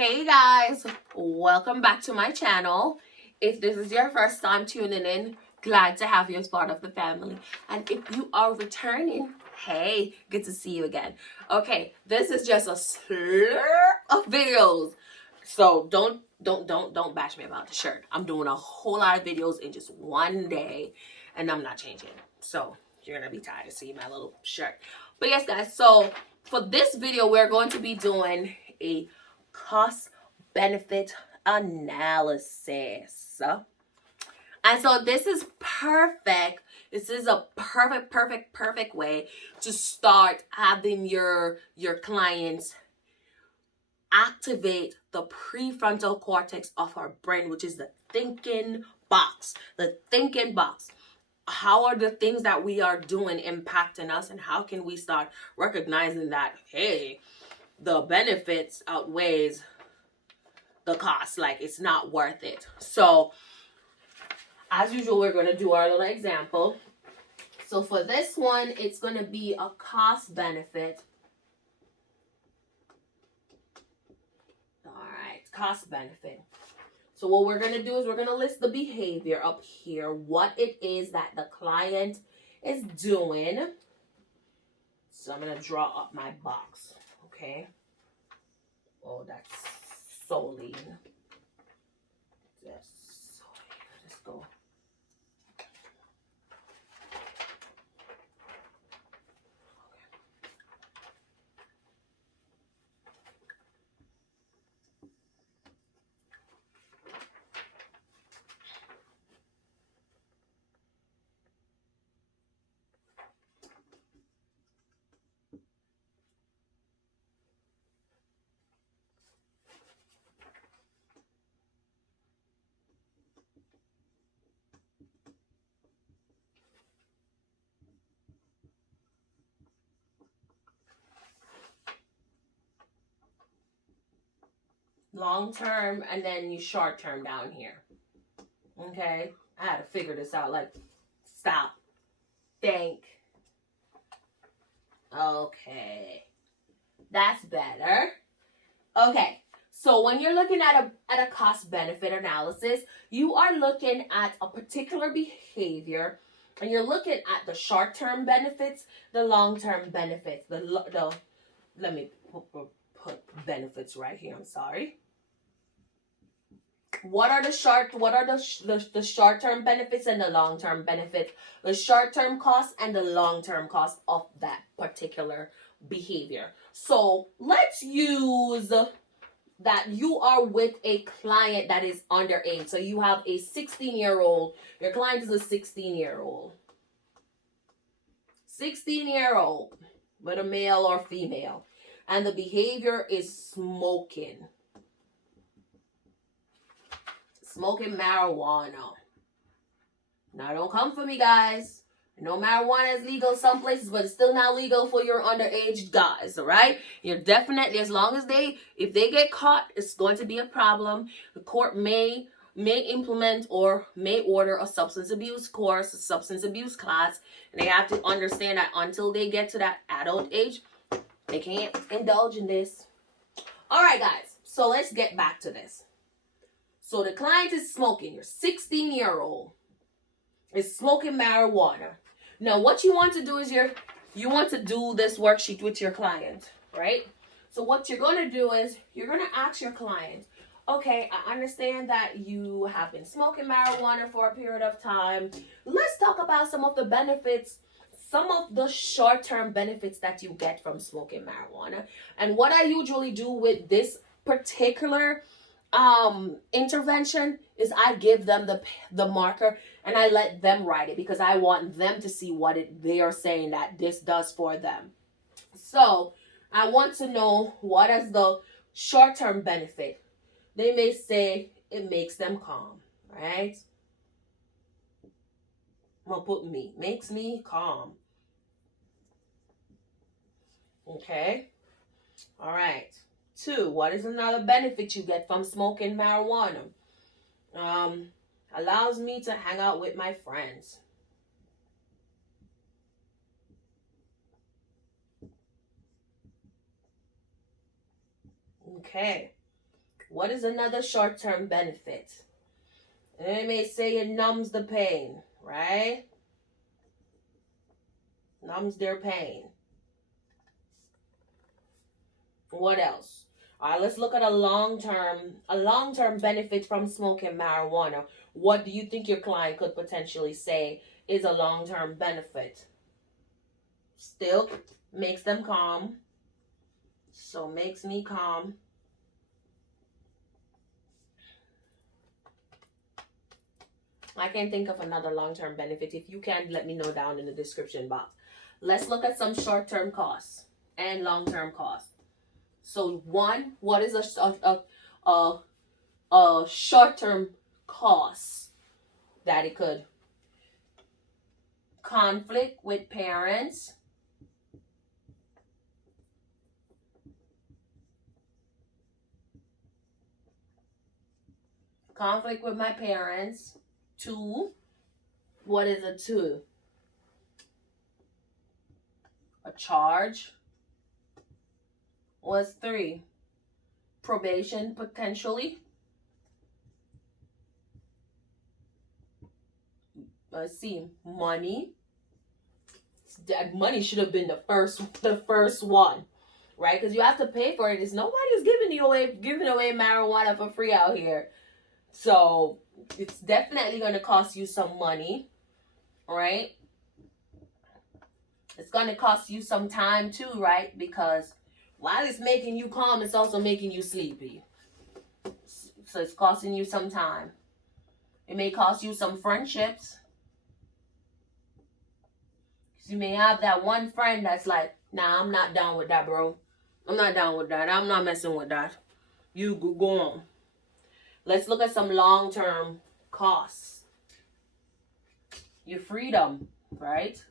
Hey guys, welcome back to my channel. If this is your first time tuning in, glad to have you as part of the family. And if you are returning, hey, good to see you again. Okay, this is just a slur of videos. So don't bash me about the shirt. I'm doing a whole lot of videos in just one day and I'm not changing. So you're gonna be tired of seeing my little shirt. But yes guys, so for this video we're going to be doing a cost benefit analysis. And so this is perfect. This is a perfect way to start having your clients activate the prefrontal cortex of our brain, which is the thinking box. How are the things that we are doing impacting us, and how can we start recognizing that, hey, the benefits outweighs the cost, like it's not worth it. So as usual, we're going to do our little example. So for this one, it's going to be a cost benefit. All right, cost benefit. So what we're going to do is we're going to list the behavior up here, what it is that the client is doing. So I'm going to draw up my box, okay? Oh, that's so lean. Yes. Let's go. Long term and then you short term down here. Okay, I had to figure this out. Like, stop, think. Okay, that's better. Okay, so when you're looking at a cost benefit analysis, you are looking at a particular behavior, and you're looking at the short term benefits, the long term benefits. Let me put benefits right here. I'm sorry. What are the short term benefits and the long term benefits? The short term cost and the long term cost of that particular behavior. So let's use that you are with a client that is underage. So you have a 16-year-old. Your client is a 16-year-old. 16-year-old, whether male or female. And the behavior is smoking. Smoking marijuana. Now, don't come for me, guys. I know marijuana is legal some places, but it's still not legal for your underage guys, all right? You're definitely, as long as if they get caught, it's going to be a problem. The court may implement or may order a substance abuse course, a substance abuse class, and they have to understand that until they get to that adult age, they can't indulge in this. All right, guys, so let's get back to this. So the client is smoking. Your 16-year-old is smoking marijuana. Now, what you want to do is you want to do this worksheet with your client, right? So what you're going to do is you're going to ask your client, okay, I understand that you have been smoking marijuana for a period of time. Let's talk about some of the benefits, some of the short-term benefits that you get from smoking marijuana. And what I usually do with this particular intervention is I give them the marker and I let them write it, because I want them to see what they are saying that this does for them. So I want to know, what is the short-term benefit? They may say it makes them calm, right? I'm gonna put makes me calm. Okay, all right. 2, what is another benefit you get from smoking marijuana? Allows me to hang out with my friends. Okay. What is another short-term benefit? And they may say it numbs the pain, right? Numbs their pain. What else? All right, let's look at a long-term benefit from smoking marijuana. What do you think your client could potentially say is a long-term benefit? Still makes them calm. So makes me calm. I can't think of another long-term benefit. If you can, let me know down in the description box. Let's look at some short-term costs and long-term costs. So one, what is a short-term cost that it could? Conflict with parents. Conflict with my parents. 2. What is a 2? A charge. What's 3? Probation potentially. Let's see. Money. That money should have been the first one, right? Because you have to pay for it. It's nobody's giving away marijuana for free out here. So it's definitely going to cost you some money, right? It's going to cost you some time too, right? Because while it's making you calm, it's also making you sleepy. So it's costing you some time. It may cost you some friendships. You may have that one friend that's like, nah, I'm not down with that, bro. I'm not down with that. I'm not messing with that. You go on. Let's look at some long-term costs. Your freedom, right?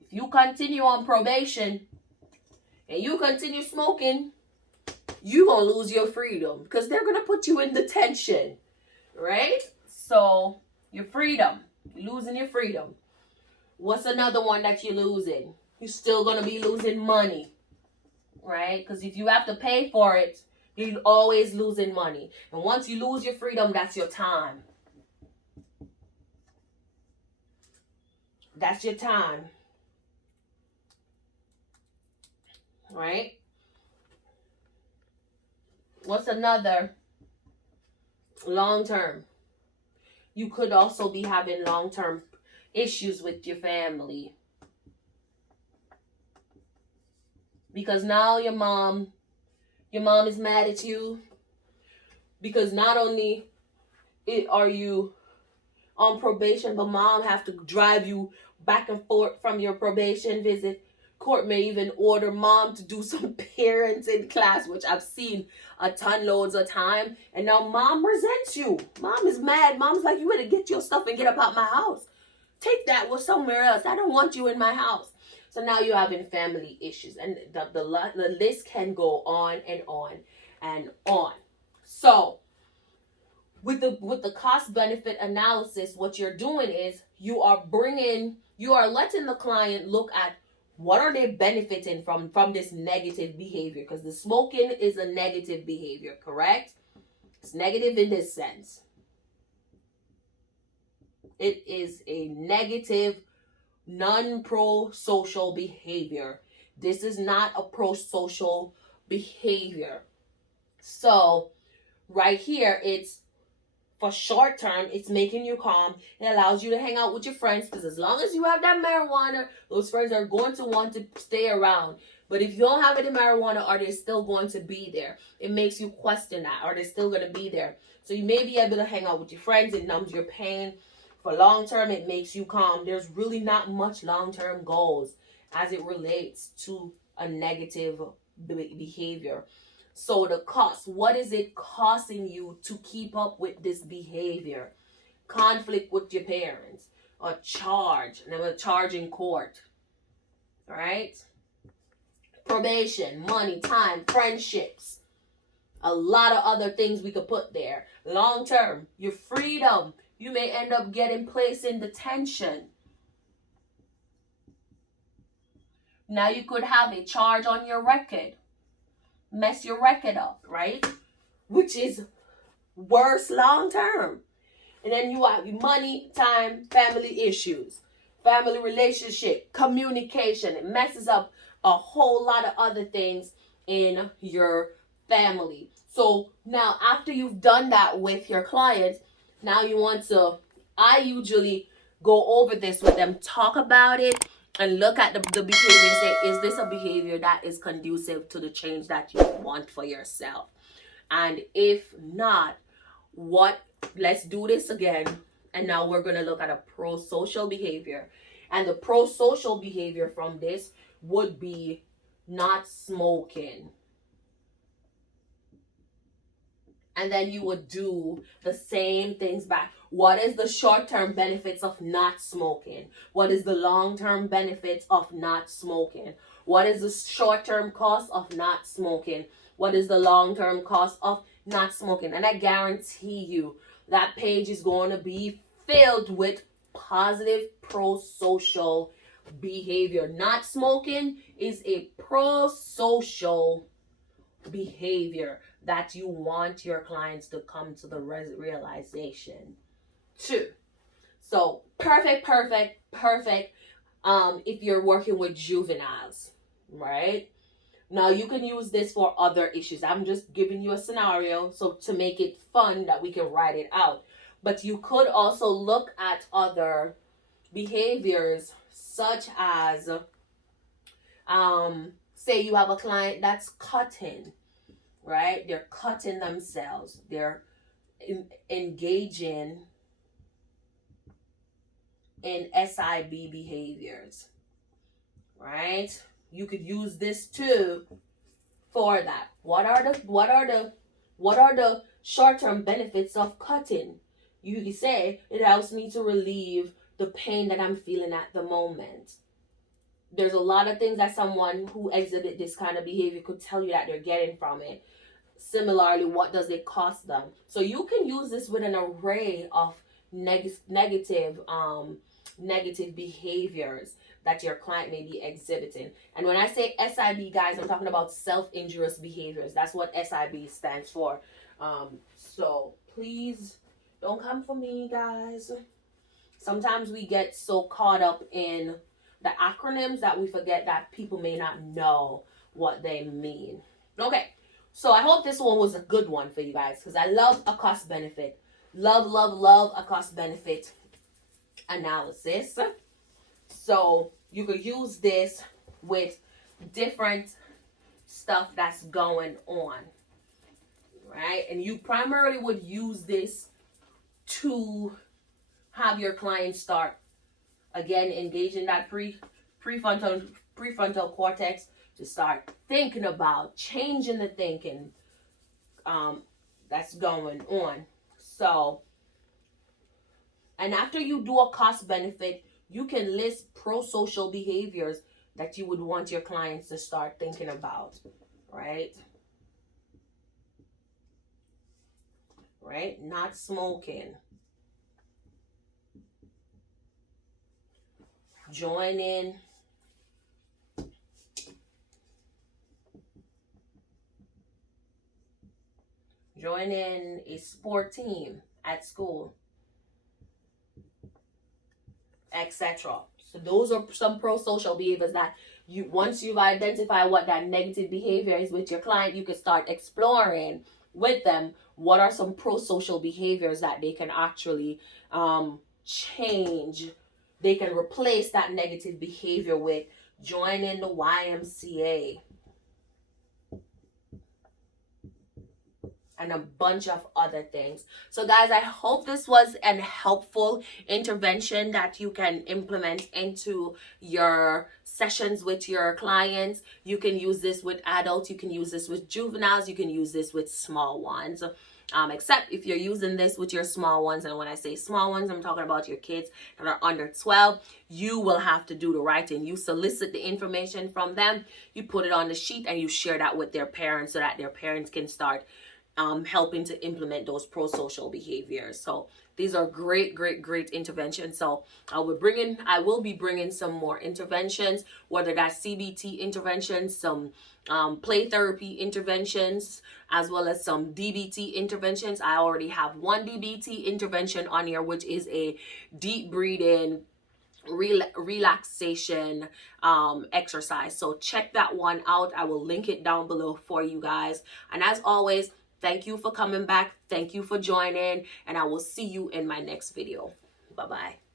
If you continue on probation and you continue smoking, you're going to lose your freedom because they're going to put you in detention, right? So your freedom, you're losing your freedom. What's another one that you're losing? You're still going to be losing money, right? Because if you have to pay for it, you're always losing money. And once you lose your freedom, that's your time. That's your time. Right? What's another long-term? You could also be having long-term issues with your family. Because now your mom is mad at you. Because not only are you on probation, but mom have to drive you back and forth from your probation visit. Court may even order mom to do some parenting class, which I've seen a ton loads of time. And now mom resents you. Mom is mad. Mom's like, you better get your stuff and get up out my house. Take that with somewhere else. I don't want you in my house. So now you're having family issues. And the list can go on and on and on. So with the cost benefit analysis, what you're doing is you are letting the client look at what are they benefiting from this negative behavior, because the smoking is a negative behavior, correct? It's negative in this sense. It is a negative, non-pro-social behavior. This is not a pro-social behavior. So right here, it's for short term, it's making you calm. It allows you to hang out with your friends, because as long as you have that marijuana, those friends are going to want to stay around. But if you don't have any marijuana, are they still going to be there? It makes you question that. Are they still going to be there? So you may be able to hang out with your friends. It numbs your pain. For long term, it makes you calm. There's really not much long-term goals as it relates to a negative behavior. So the cost, what is it costing you to keep up with this behavior? Conflict with your parents, a charge, and a charge in court, right? Probation, money, time, friendships, a lot of other things we could put there. Long term, your freedom. You may end up getting placed in detention. Now you could have a charge on your record. Mess your record up, right? which is worse long term. And then you have money, time, family issues, family relationship, communication. It messes up a whole lot of other things in your family. So now after you've done that with your clients, now you want to, I usually go over this with them, talk about it, and look at the behavior and say, is this a behavior that is conducive to the change that you want for yourself? And if not, let's do this again. And now we're going to look at a prosocial behavior. And the prosocial behavior from this would be not smoking. And then you would do the same things back. What is the short-term benefits of not smoking? What is the long-term benefits of not smoking? What is the short-term cost of not smoking? What is the long-term cost of not smoking? And I guarantee you that page is going to be filled with positive prosocial behavior. Not smoking is a prosocial behavior that you want your clients to come to the realization to. So perfect if you're working with juveniles, right? Now you can use this for other issues. I'm just giving you a scenario so to make it fun that we can write it out. But you could also look at other behaviors such as say you have a client that's cutting, right? They're cutting themselves. They're engaging in SIB behaviors, right? You could use this too for that. What are the short-term benefits of cutting? You could say it helps me to relieve the pain that I'm feeling at the moment. There's a lot of things that someone who exhibit this kind of behavior could tell you that they're getting from it. Similarly, what does it cost them? So you can use this with an array of negative behaviors that your client may be exhibiting. And when I say SIB, guys, I'm talking about self-injurious behaviors. That's what SIB stands for. So please don't come for me, guys. Sometimes we get so caught up in the acronyms that we forget that people may not know what they mean. Okay, so I hope this one was a good one for you guys, because I love a cost benefit. Love a cost benefit analysis. So you could use this with different stuff that's going on, right? And you primarily would use this to have your clients start again engaging that prefrontal cortex to start thinking about changing the thinking that's going on. So, and after you do a cost benefit, you can list prosocial behaviors that you would want your clients to start thinking about, right? Right? Not smoking. Joining a sport team at school, etc. So those are some prosocial behaviors that you, once you've identified what that negative behavior is with your client, you can start exploring with them what are some prosocial behaviors that they can actually change. They can replace that negative behavior with joining the YMCA and a bunch of other things. So guys, I hope this was an helpful intervention that you can implement into your sessions with your clients. You can use this with adults, you can use this with juveniles, you can use this with small ones. Except if you're using this with your small ones, and when I say small ones, I'm talking about your kids that are under 12, you will have to do the writing. You solicit the information from them, you put it on the sheet, and you share that with their parents so that their parents can start helping to implement those prosocial behaviors. So these are great interventions. So I will be bringing some more interventions, whether that's CBT interventions, some play therapy interventions, as well as some DBT interventions. I already have one DBT intervention on here, which is a deep breathing relaxation exercise. So check that one out. I will link it down below for you guys. And as always, thank you for coming back. Thank you for joining, and I will see you in my next video. Bye-bye.